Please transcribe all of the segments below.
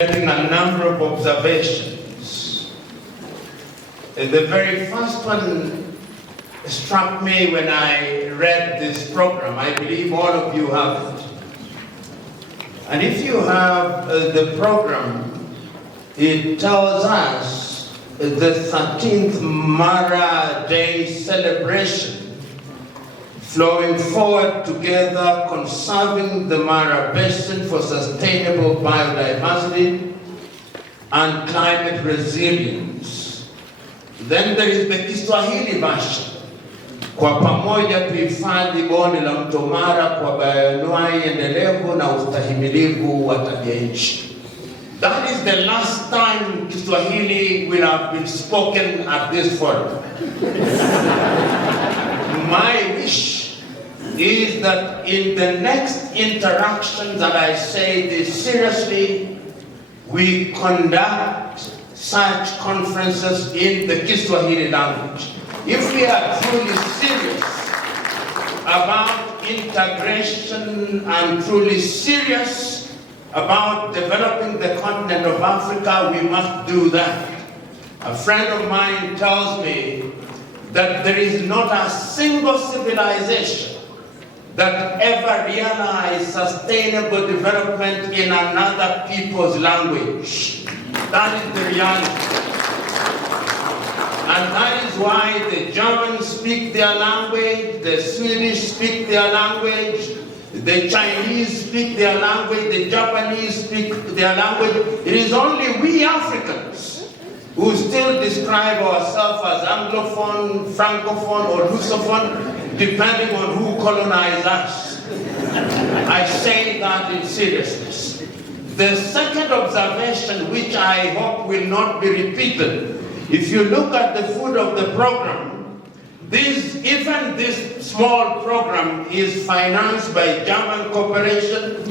Making a number of observations. The very first one struck me when I read this program. I believe all of you have it. And if you have the program, it tells us the 13th Mara Day celebration, flowing forward together, conserving the Mara Basin for sustainable biodiversity and climate resilience. Then there is the Kiswahili version. Kwa pamoja tuhifadhi bonde la mto Mara kwa bioanuwai endelevu na ustahimilivu wa tabianchi. That is the last time Kiswahili will have been spoken at this forum. My wish is that in the next interaction that I say this seriously, we conduct such conferences in the Kiswahili language. If we are truly serious about integration and truly serious about developing the continent of Africa, we must do that. A friend of mine tells me that there is not a single civilization that ever realized sustainable development in another people's language. That is the reality. And that is why the Germans speak their language, the Swedish speak their language, the Chinese speak their language, the Japanese speak their language. It is only we Africans who still describe ourselves as Anglophone, Francophone, or Lusophone, depending on who colonized us. I say that in seriousness. The second observation, which I hope will not be repeated, if you look at the food of the program, even this small program is financed by German Corporation,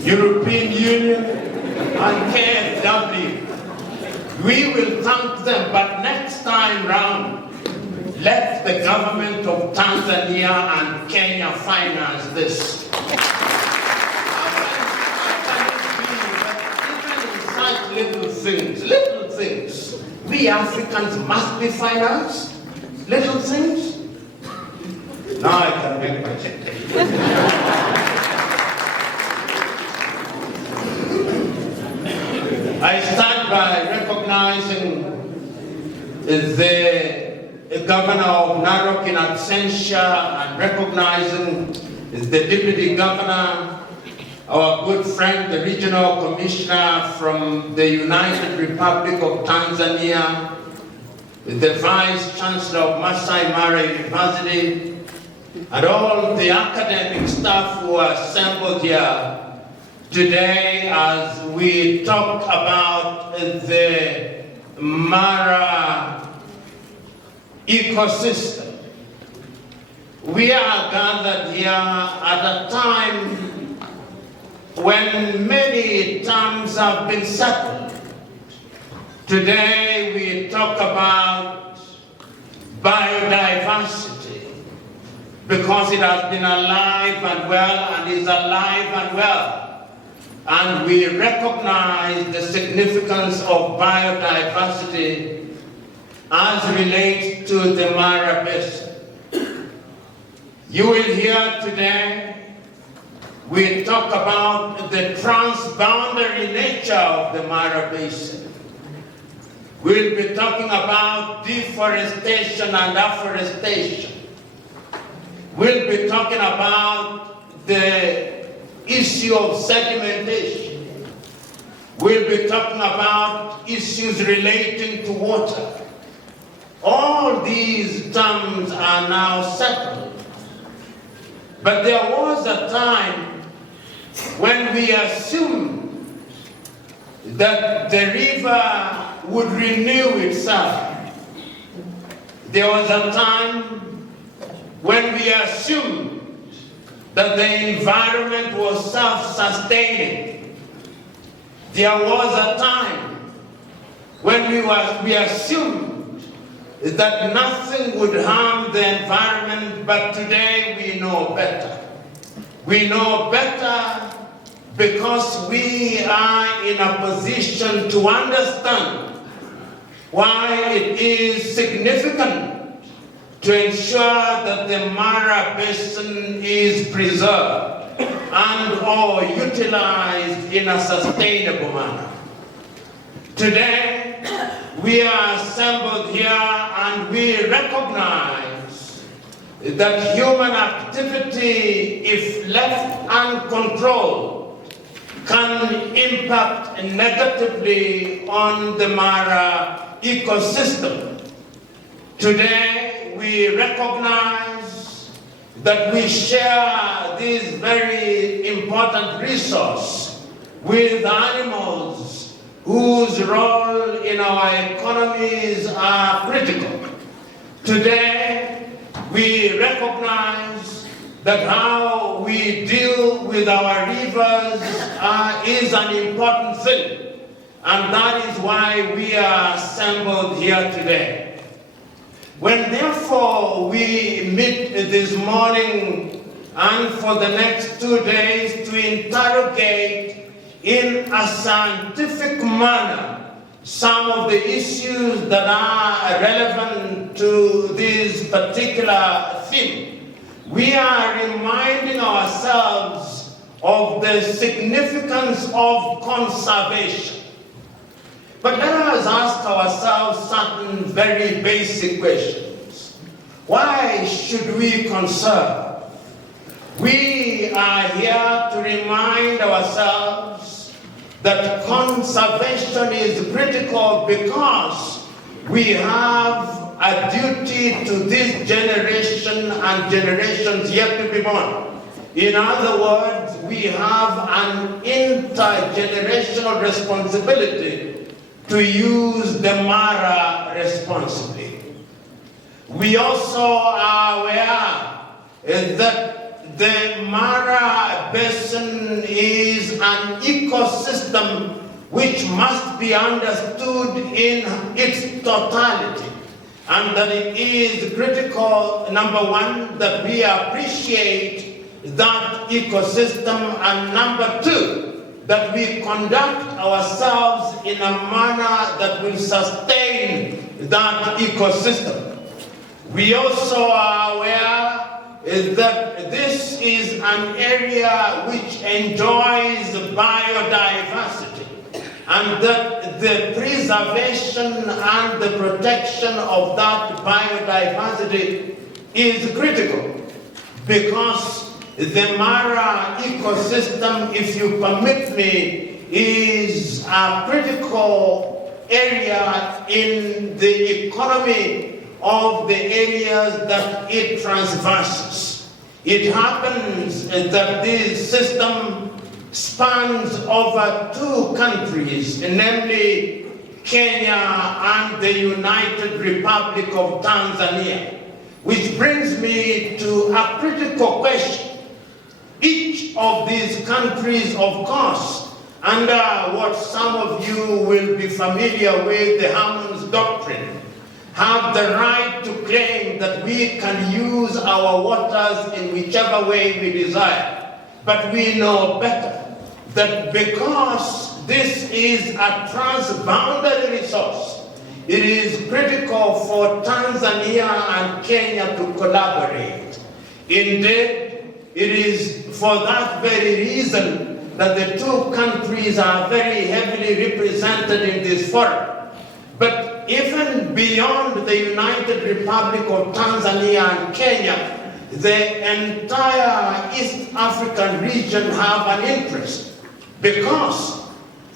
European Union, and KfW. We will thank them, but next time round, let the government of Tanzania and Kenya finance this. Even in such little things, we Africans must be financed. Little things. Now I can make my check. I start by recognizing the governor of Narok in absentia and recognizing the deputy governor, our good friend, the regional commissioner from the United Republic of Tanzania, the vice chancellor of Maasai Mara University, and all the academic staff who are assembled here today as we talk about the Mara ecosystem. We are gathered here at a time when many terms have been settled. Today we talk about biodiversity because it has been alive and well and is alive and well. And we recognize the significance of biodiversity as relates to the Mara Basin. You will hear today, we talk about the transboundary nature of the Mara Basin. We'll be talking about deforestation and afforestation. We'll be talking about the issue of sedimentation. We'll be talking about issues relating to water. All these terms are now settled. But there was a time when we assumed that the river would renew itself. There was a time when we assumed that the environment was self-sustaining. There was a time when we assumed that nothing would harm the environment, but today we know better. We know better because we are in a position to understand why it is significant to ensure that the Mara Basin is preserved and or utilized in a sustainable manner. Today, we are assembled here and we recognize that human activity, if left uncontrolled, can impact negatively on the Mara ecosystem. Today, we recognize that we share this very important resource with animals whose role in our economies are critical. Today, we recognize that how we deal with our rivers is an important thing, and that is why we are assembled here today. When therefore we meet this morning and for the next 2 days to interrogate in a scientific manner some of the issues that are relevant to this particular theme, we are reminding ourselves of the significance of conservation. But let us ask ourselves certain very basic questions. Why should we conserve? We are here to remind ourselves that conservation is critical because we have a duty to this generation and generations yet to be born. In other words, we have an intergenerational responsibility to use the Mara responsibly. We also are aware that the Mara Basin is an ecosystem which must be understood in its totality, and that it is critical, number one, that we appreciate that ecosystem, and number two, that we conduct ourselves in a manner that will sustain that ecosystem. We also are aware that this is an area which enjoys biodiversity, and that the preservation and the protection of that biodiversity is critical, because the Mara ecosystem, if you permit me, is a critical area in the economy of the areas that it transverses. It happens that this system spans over 2 countries, namely Kenya and the United Republic of Tanzania, which brings me to a critical question. Each of these countries, of course, under what some of you will be familiar with, the Hammond's Doctrine, have the right to claim that we can use our waters in whichever way we desire. But we know better that because this is a transboundary resource, it is critical for Tanzania and Kenya to collaborate. Indeed, it is for that very reason that the 2 countries are very heavily represented in this forum. But even beyond the United Republic of Tanzania and Kenya, the entire East African region have an interest, because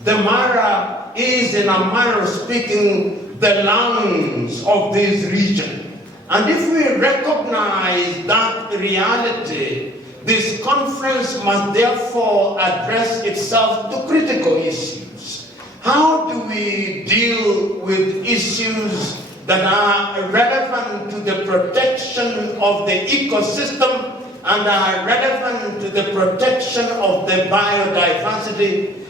the Mara is, in a manner of speaking, the lungs of this region. And if we recognize that reality, this conference must therefore address itself to critical issues. How do we deal with issues that are relevant to the protection of the ecosystem and are relevant to the protection of the biodiversity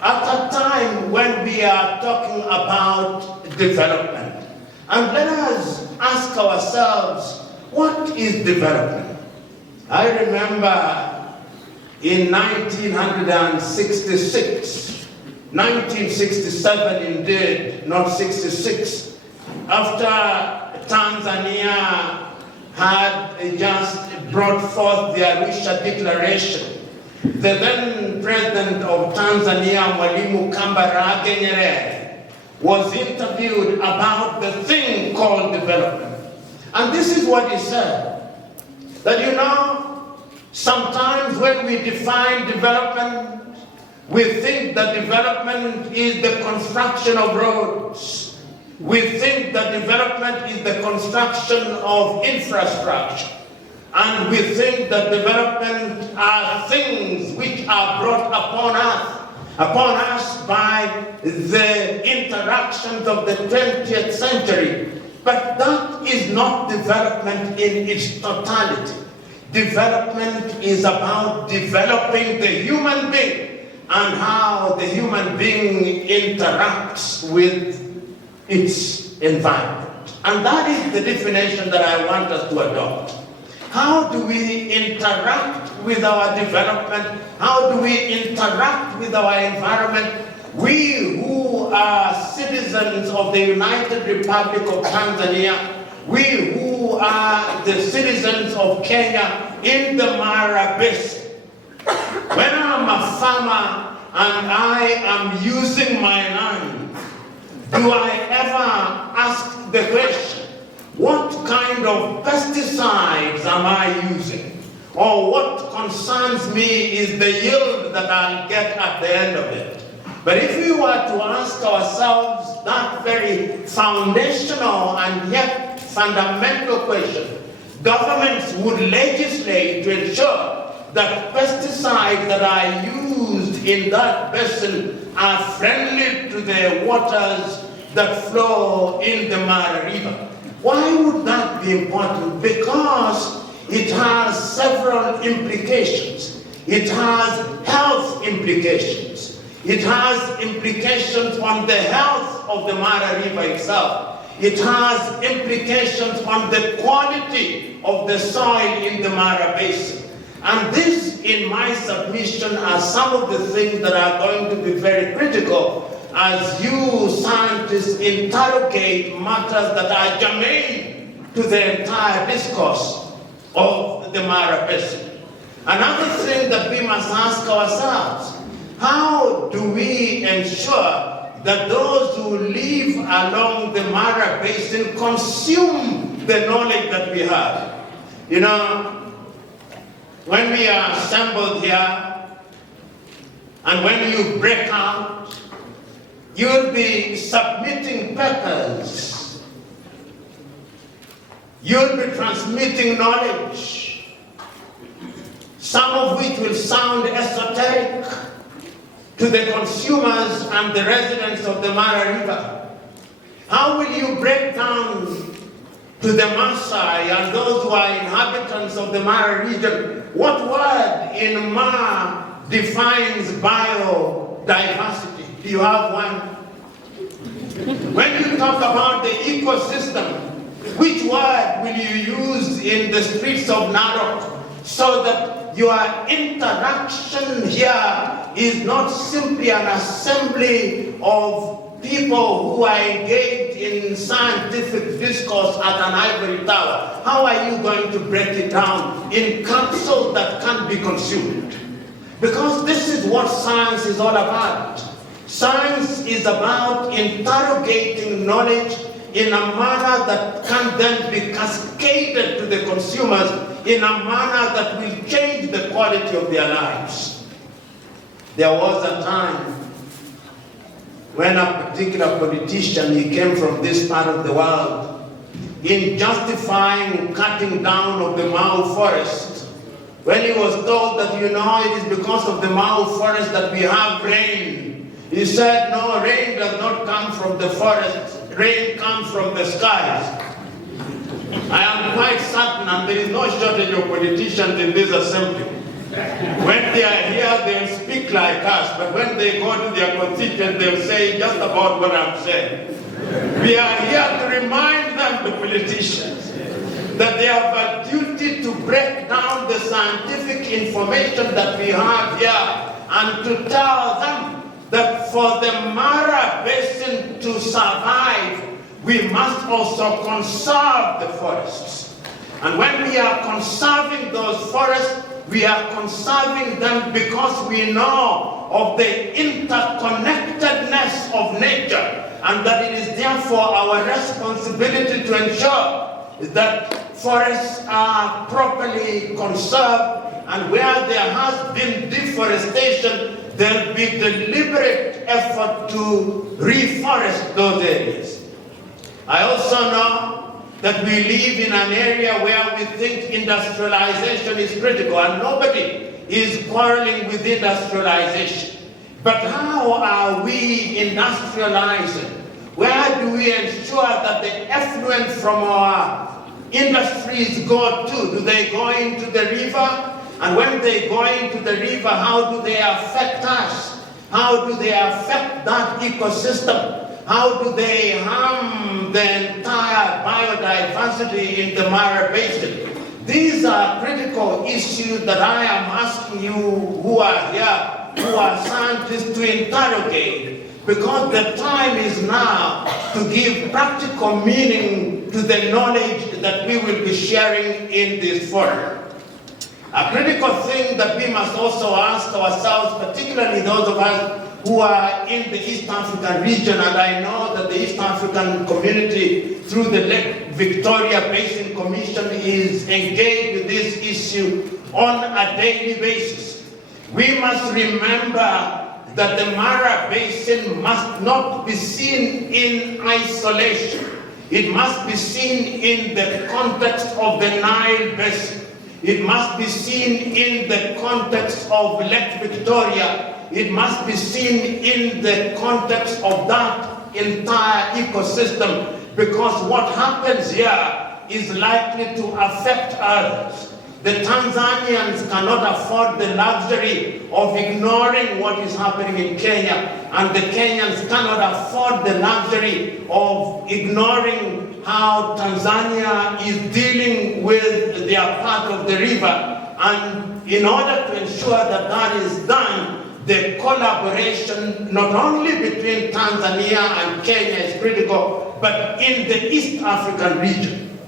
at a time when we are talking about development? And let us ask ourselves, what is development? I remember in 1966, 1967 indeed, not 66, after Tanzania had just brought forth the Arusha Declaration. The then president of Tanzania, Mwalimu Kambarage Nyerere, was interviewed about the thing called development. And this is what he said, that you know, sometimes when we define development, we think that development is the construction of roads. We think that development is the construction of infrastructure. And we think that development are things which are brought upon us by the interactions of the 20th century. But that is not development in its totality. Development is about developing the human being and how the human being interacts with its environment. And that is the definition that I want us to adopt. How do we interact with our development? How do we interact with our environment? We who are citizens of the United Republic of Tanzania, we who are the citizens of Kenya in the Mara Basin. When I'm a farmer and I am using my land, do I ever ask the question, what kind of pesticides am I using? Or what concerns me is the yield that I'll get at the end of it. But if we were to ask ourselves that very foundational and yet fundamental question, governments would legislate to ensure that pesticides that are used in that basin are friendly to the waters that flow in the Mara River. Why would that be important? Because it has several implications. It has health implications. It has implications on the health of the Mara River itself. It has implications on the quality of the soil in the Mara Basin. And this, in my submission, are some of the things that are going to be very critical as you scientists interrogate matters that are germane to the entire discourse of the Mara Basin. Another thing that we must ask ourselves, how do we ensure that those who live along the Mara Basin consume the knowledge that we have? You know, when we are assembled here, and when you break out, you'll be submitting papers. You'll be transmitting knowledge, some of which will sound esoteric to the consumers and the residents of the Mara River. How will you break down to the Maasai and those who are inhabitants of the Mara region? What word in Ma defines biodiversity? Do you have one? When you talk about the ecosystem, which word will you use in the streets of Narok so that your interaction here is not simply an assembly of people who are engaged in scientific discourse at an ivory tower? How are you going to break it down in capsules that can't be consumed? Because this is what science is all about. Science is about interrogating knowledge in a manner that can then be cascaded to the consumers in a manner that will change the quality of their lives. There was a time when a particular politician, he came from this part of the world, in justifying cutting down of the Mau forest, when he was told that, you know, it is because of the Mau forest that we have rain. He said, no, rain does not come from the forest, rain comes from the skies. I am quite certain, and there is no shortage of politicians in this assembly. When they are here, they'll speak like us, but when they go to their constituents, they'll say just about what I'm saying. We are here to remind them, the politicians, that they have a duty to break down the scientific information that we have here and to tell them that for the Mara Basin to survive, we must also conserve the forests. And when we are conserving those forests, we are conserving them because we know of the interconnectedness of nature, and that it is therefore our responsibility to ensure that forests are properly conserved, and where there has been deforestation, there will be deliberate effort to reforest those areas. I also know that we live in an area where we think industrialization is critical, and nobody is quarreling with industrialization. But how are we industrializing? Where do we ensure that the effluent from our industries go to? Do they go into the river? And when they go into the river, how do they affect us? How do they affect that ecosystem? How do they harm the entire biodiversity in the Mara Basin? These are critical issues that I am asking you who are here, who are scientists, to interrogate, because the time is now to give practical meaning to the knowledge that we will be sharing in this forum. A critical thing that we must also ask ourselves, particularly those of us who are in the East African region, and I know that the East African community through the Lake Victoria Basin Commission is engaged with this issue on a daily basis. We must remember that the Mara Basin must not be seen in isolation. It must be seen in the context of the Nile Basin. It must be seen in the context of Lake Victoria. It must be seen in the context of that entire ecosystem, because what happens here is likely to affect others. The Tanzanians cannot afford the luxury of ignoring what is happening in Kenya, and the Kenyans cannot afford the luxury of ignoring how Tanzania is dealing with their part of the river. And in order to ensure that that is done, the collaboration not only between Tanzania and Kenya is critical, but in the East African region.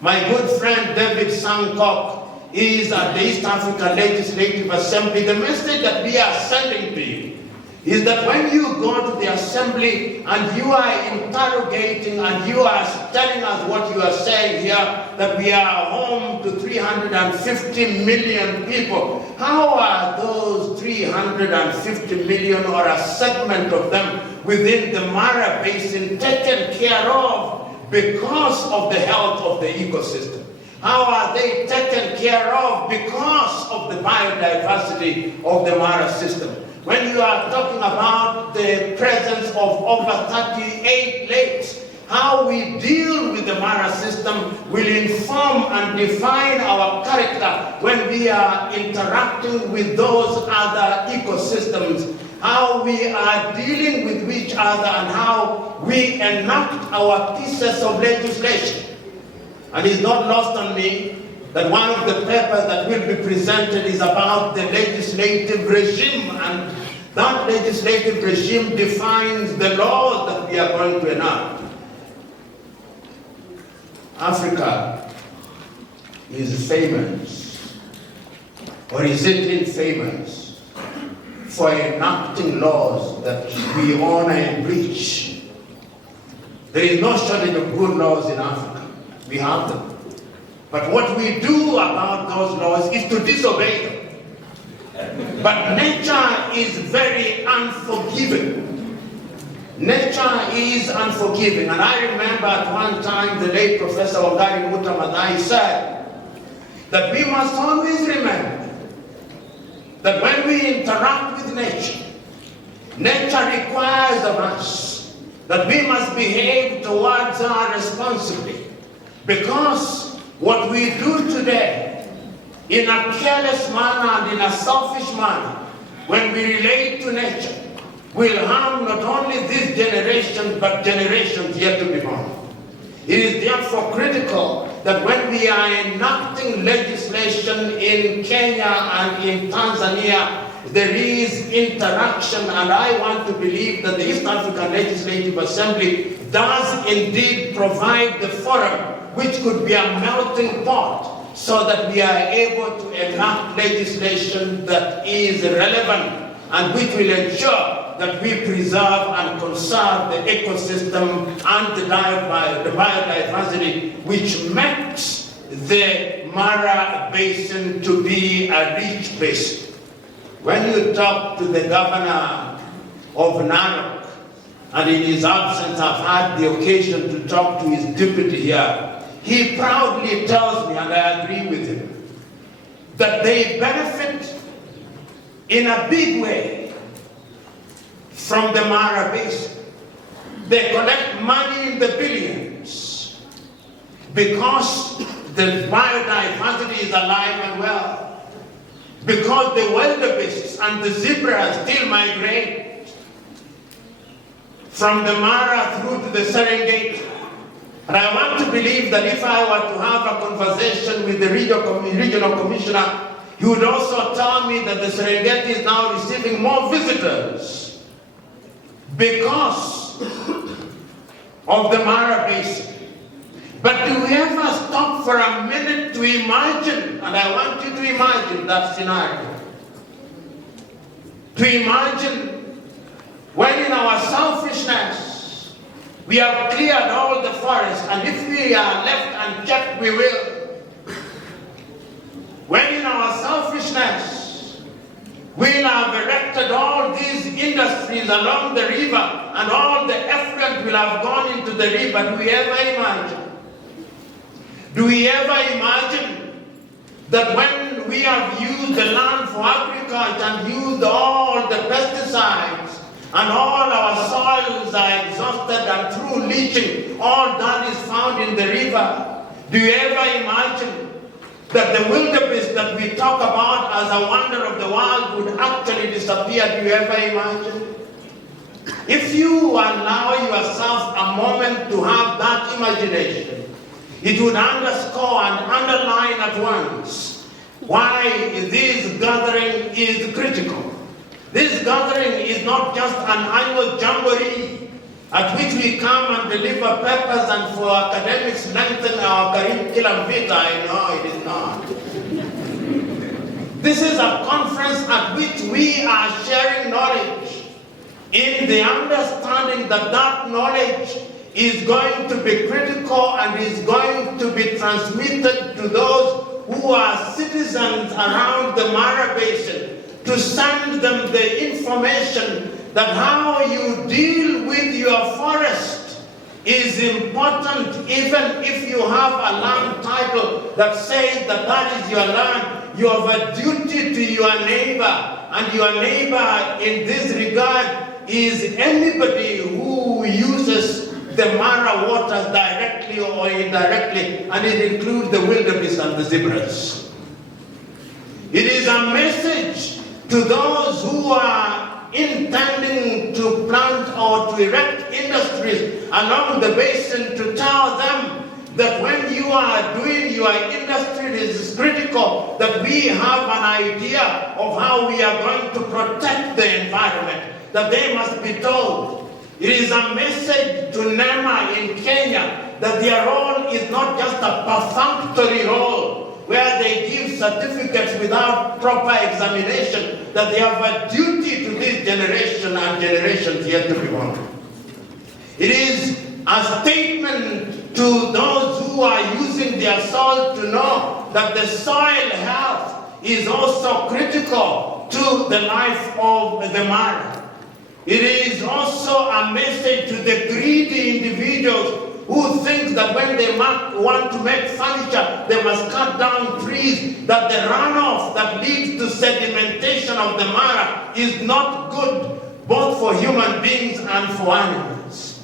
My good friend David Sankok is at the East African Legislative Assembly. The message that we are sending to you is that when you go to the assembly and you are interrogating and you are telling us what you are saying here, that we are home to 350 million people, how are those 350 million, or a segment of them within the Mara Basin, taken care of because of the health of the ecosystem? How are they taken care of because of the biodiversity of the Mara system? When you are talking about the presence of over 38 lakes, how we deal with the Mara system will inform and define our character when we are interacting with those other ecosystems, how we are dealing with each other, and how we enact our pieces of legislation. And it's not lost on me that one of the papers that will be presented is about the legislative regime, and that legislative regime defines the laws that we are going to enact. Africa is famous, or is it infamous, for enacting laws that we honor and breach. There is no shortage of good laws in Africa. We have them. But what we do about those laws is to disobey them. But nature is very unforgiving. Nature is unforgiving. And I remember at one time the late Professor Wangari Maathai said that we must always remember that when we interact with nature, nature requires of us that we must behave towards her responsibly. Because what we do today in a careless manner and in a selfish manner, when we relate to nature, will harm not only this generation, but generations yet to be born. It is therefore critical that when we are enacting legislation in Kenya and in Tanzania, there is interaction, and I want to believe that the East African Legislative Assembly does indeed provide the forum which could be a melting pot so that we are able to enact legislation that is relevant and which will ensure that we preserve and conserve the ecosystem and the biodiversity which makes the Mara Basin to be a rich basin. When you talk to the governor of Narok, and in his absence I've had the occasion to talk to his deputy here, he proudly tells me, and I agree with him, that they benefit in a big way from the Mara Basin. They collect money in the billions because the biodiversity is alive and well. Because the wildebeests and the zebras still migrate from the Mara through to the Serengeti. And I want to believe that if I were to have a conversation with the regional commissioner, he would also tell me that the Serengeti is now receiving more visitors because of the Mara Basin. But do we ever stop for a minute to imagine, and I want you to imagine that scenario, to imagine when in our selfishness we have cleared all the forests, and if we are left unchecked, we will. When in our selfishness we have erected all these industries along the river, and all the effluent will have gone into the river, do we ever imagine? Do we ever imagine that when we have used the land for agriculture and used all the pesticides and all our soils are exhausted and through leaching, all that is found in the river, do you ever imagine that the wildebeest that we talk about as a wonder of the world would actually disappear? Do you ever imagine? If you allow yourself a moment to have that imagination, it would underscore and underline at once why this gathering is critical. This gathering is not just an annual jamboree at which we come and deliver papers and for academics lengthen our curriculum vitae. No, it is not. This is a conference at which we are sharing knowledge in the understanding that that knowledge is going to be critical and is going to be transmitted to those who are citizens around the Mara Basin, to send them the information that how you deal with your forest is important, even if you have a land title that says that that is your land. You have a duty to your neighbor, and your neighbor in this regard is anybody who uses the Mara waters directly or indirectly, and it includes the wildebeest and the zebras. It is a message to those who are intending to plant or to erect industries along the basin, to tell them that when you are doing your industry, it is critical that we have an idea of how we are going to protect the environment, that they must be told. It is a message to NEMA in Kenya that their role is not just a perfunctory role where they give certificates without proper examination, that they have a duty to this generation and generations yet to be born. It is a statement to those who are using their soil to know that the soil health is also critical to the life of the Mara. It is also a message to the greedy individuals who think that when they want to make furniture, they must cut down trees, that the runoff that leads to sedimentation of the Mara is not good, both for human beings and for animals.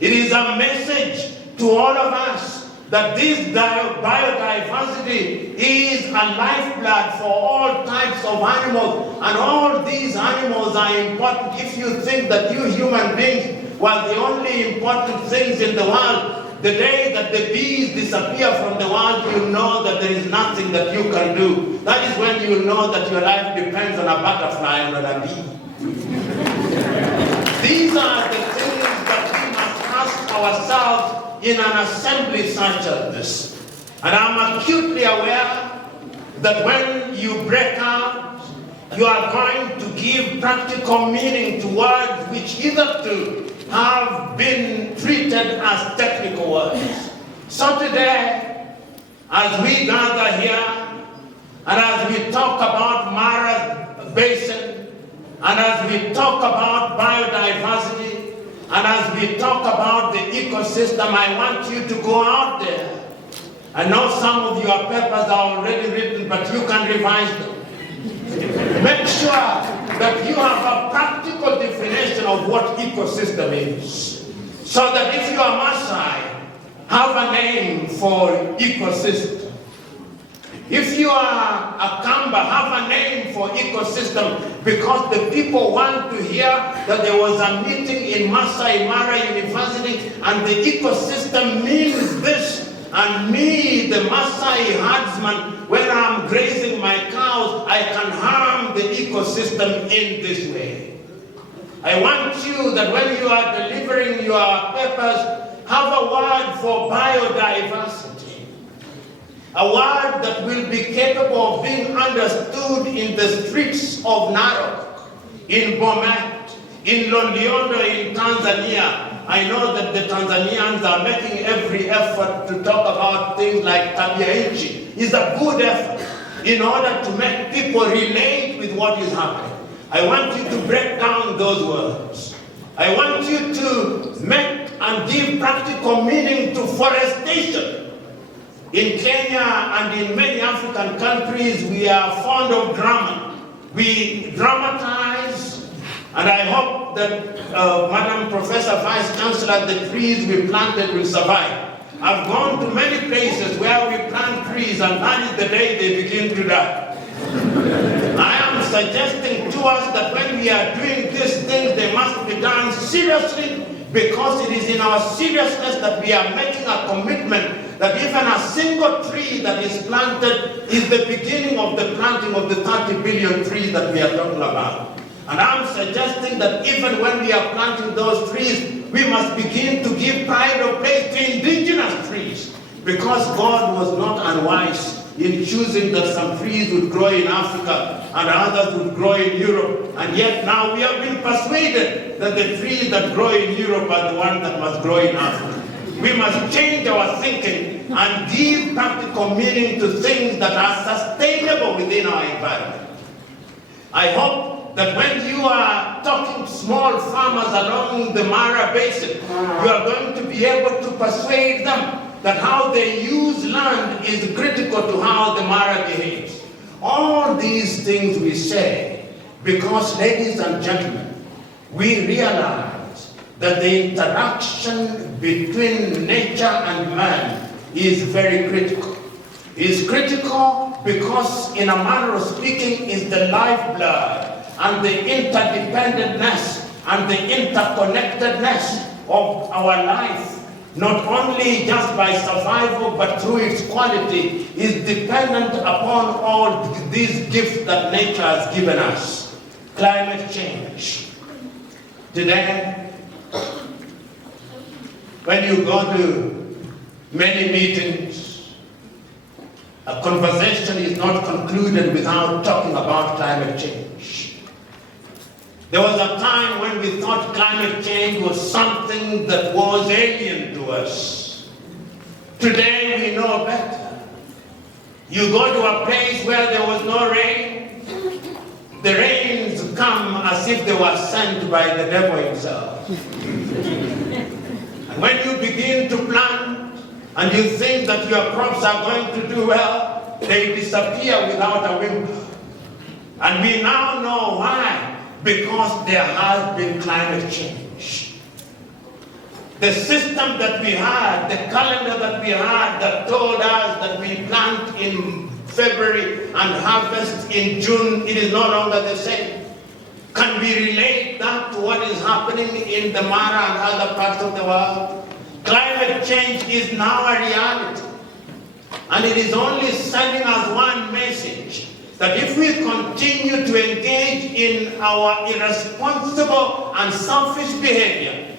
It is a message to all of us that this biodiversity is a lifeblood for all types of animals, and all these animals are important. If you think that you human beings were the only important things in the world, the day that the bees disappear from the world, you know that there is nothing that you can do. That is when you know that your life depends on a butterfly and on a bee. These are the things that we must ask ourselves in an assembly such as this. And I'm acutely aware that when you break out, you are going to give practical meaning to words which hitherto have been treated as technical words. So today, as we gather here, and as we talk about Mara Basin, and as we talk about biodiversity, and as we talk about the ecosystem, I want you to go out there. I know some of your papers are already written, but you can revise them. Make sure that you have a practical definition of what ecosystem is. So that if you are Maasai, have a name for ecosystem. If you are a Kamba, have a name for ecosystem, because the people want to hear that there was a meeting in Maasai Mara University and the ecosystem means this. And me, the Maasai herdsman, when I'm grazing my cows, I can harm the ecosystem in this way. I want you that when you are delivering your papers, have a word for biodiversity. A word that will be capable of being understood in the streets of Narok, in Bomet, in Loliondo, in Tanzania. I know that the Tanzanians are making every effort to talk about things like tabia nchi. It's a good effort in order to make people relate with what is happening. I want you to break down those words. I want you to make and give practical meaning to forestation. In Kenya and in many African countries, we are fond of drama. We dramatize, and I hope that Madam Professor Vice Chancellor, the trees we planted will survive. I've gone to many places where we plant trees, and that is the day they begin to die. I am suggesting to us that when we are doing these things, they must be done seriously, because it is in our seriousness that we are making a commitment that even a single tree that is planted is the beginning of the planting of the 30 billion trees that we are talking about. And I'm suggesting that even when we are planting those trees, we must begin to give pride of place to indigenous trees, because God was not unwise in choosing that some trees would grow in Africa and others would grow in Europe. And yet now we have been persuaded that the trees that grow in Europe are the ones that must grow in Africa. We must change our thinking and give practical meaning to things that are sustainable within our environment. I hope that when you are talking to small farmers along the Mara Basin, you are going to be able to persuade them that how they use land is critical to how the Mara behaves. All these things we say because, ladies and gentlemen, we realize that the interaction between nature and man is very critical. It's critical because, in a manner of speaking, is the lifeblood and the interdependentness and the interconnectedness of our life, not only just by survival, but through its quality, is dependent upon all these gifts that nature has given us. Climate change. Today, when you go to many meetings, a conversation is not concluded without talking about climate change. There was a time when we thought climate change was something that was alien to us. Today we know better. You go to a place where there was no rain, the rains come as if they were sent by the devil himself. And when you begin to plant and you think that your crops are going to do well, they disappear without a whimper. And we now know why. Because there has been climate change. The system that we had, the calendar that we had that told us that we plant in February and harvest in June, it is no longer the same. Can we relate that to what is happening in the Mara and other parts of the world? Climate change is now a reality. And it is only sending us one message, that if we continue to engage in our irresponsible and selfish behavior,